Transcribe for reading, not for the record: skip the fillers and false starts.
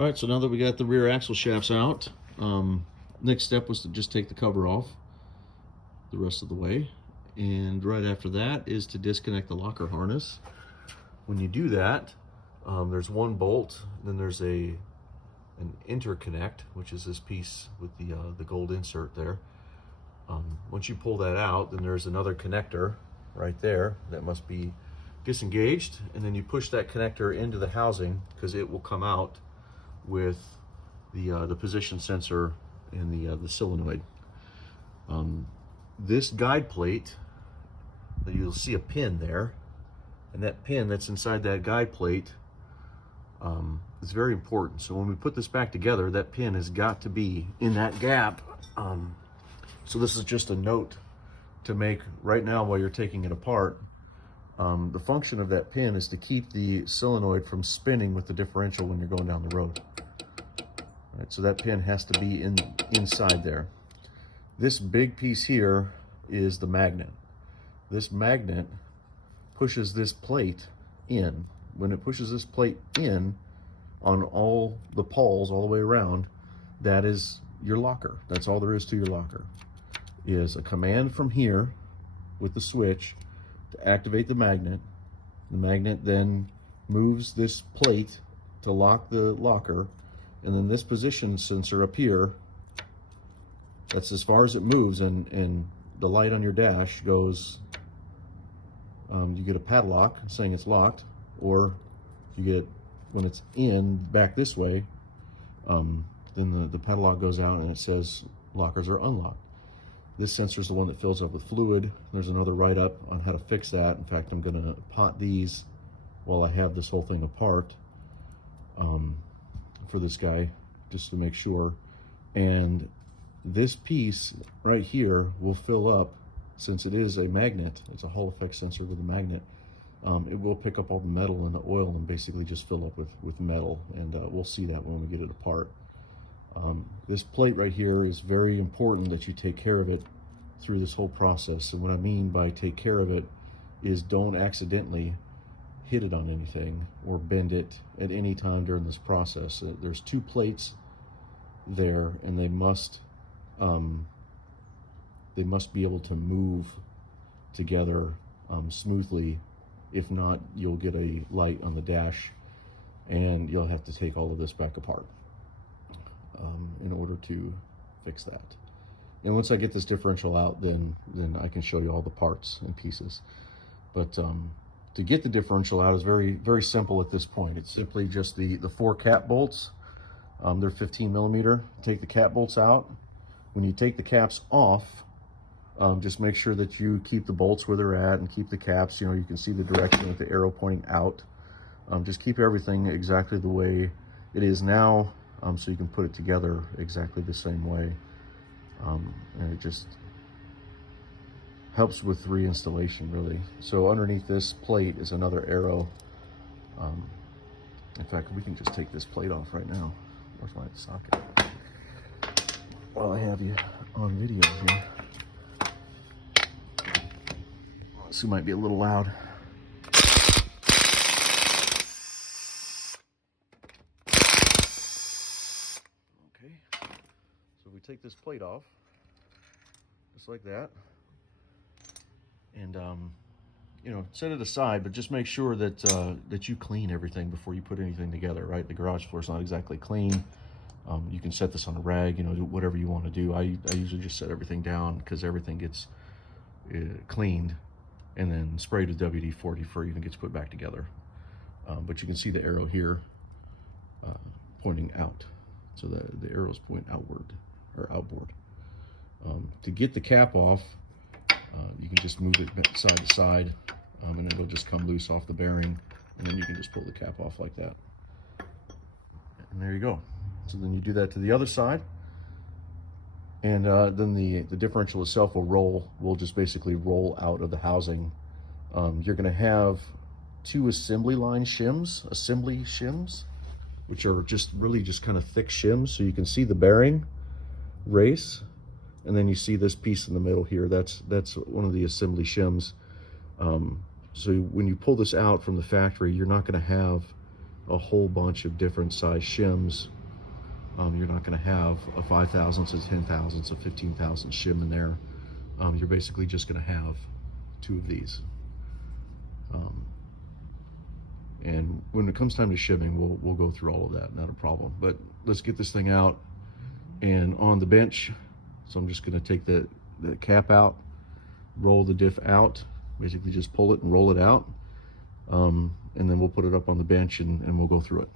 All right, so now that we got the rear axle shafts out, next step was to just take the cover off the rest of the way. And right after that is to disconnect the locker harness. When you do that, there's one bolt, then there's an interconnect, which is this piece with the gold insert there. Once you pull that out, then there's another connector right there that must be disengaged, and then you push that connector into the housing because it will come out with the position sensor and the solenoid. This guide plate, you'll see a pin there, and that pin that's inside that guide plate is very important. So when we put this back together, that pin has got to be in that gap. So this is just a note to make right now while you're taking it apart. The function of that pin is to keep the solenoid from spinning with the differential when you're going down the road. All right, so that pin has to be inside there. This big piece here is the magnet. This magnet pushes this plate in. When it pushes this plate in on all the pawls all the way around, that is your locker. That's all there is to your locker. Is a command from here with the switch to activate the magnet. The magnet then moves this plate to lock the locker, and then this position sensor up here, that's as far as it moves, and the light on your dash goes, you get a padlock saying it's locked, or you get, when it's in back this way, then the padlock goes out and it says lockers are unlocked. This sensor is the one that fills up with fluid. There's another write-up on how to fix that. In fact, I'm going to pot these while I have this whole thing apart for this guy, just to make sure. And this piece right here will fill up, since it is a magnet. It's a Hall effect sensor with a magnet. It will pick up all the metal and the oil and basically just fill up with metal, and we'll see that when we get it apart. This plate right here is very important that you take care of it through this whole process. And what I mean by take care of it is don't accidentally hit it on anything or bend it at any time during this process. There's two plates there, and they must be able to move together smoothly. If not, you'll get a light on the dash, and you'll have to take all of this back apart in order to fix that. And once I get this differential out, then I can show you all the parts and pieces. But to get the differential out is very, very simple at this point. It's simply just the 4 cap bolts. They're 15 millimeter. Take the cap bolts out. When you take the caps off, just make sure that you keep the bolts where they're at and keep the caps, you can see the direction with the arrow pointing out. Just keep everything exactly the way it is now, so you can put it together exactly the same way. And it just helps with reinstallation, really. So underneath this plate is another arrow. In fact, we can just take this plate off right now. Where's my socket? While I have you on video here. This might be a little loud. Okay, so we take this plate off, just like that, and set it aside, but just make sure that that you clean everything before you put anything together, right? The garage floor is not exactly clean. You can set this on a rag, do whatever you want to do. I usually just set everything down because everything gets cleaned and then sprayed with WD-40 before it even gets put back together. But you can see the arrow here pointing out. So the arrows point outward, or outboard. To get the cap off, you can just move it side to side, and it'll just come loose off the bearing, and then you can just pull the cap off like that. And there you go. So then you do that to the other side, and then the differential itself will just basically roll out of the housing. You're going to have 2 assembly shims, which are really just kind of thick shims, so you can see the bearing race, and then you see this piece in the middle here. That's one of the assembly shims. So when you pull this out from the factory, you're not going to have a whole bunch of different size shims. You're not going to have a 5 thousandths, a 10 thousandths, a 15 thousandths shim in there. You're basically just going to have 2 of these. And when it comes time to shimming, we'll go through all of that, not a problem. But let's get this thing out and on the bench. So I'm just going to take the cap out, roll the diff out, basically just pull it and roll it out, and then we'll put it up on the bench and we'll go through it.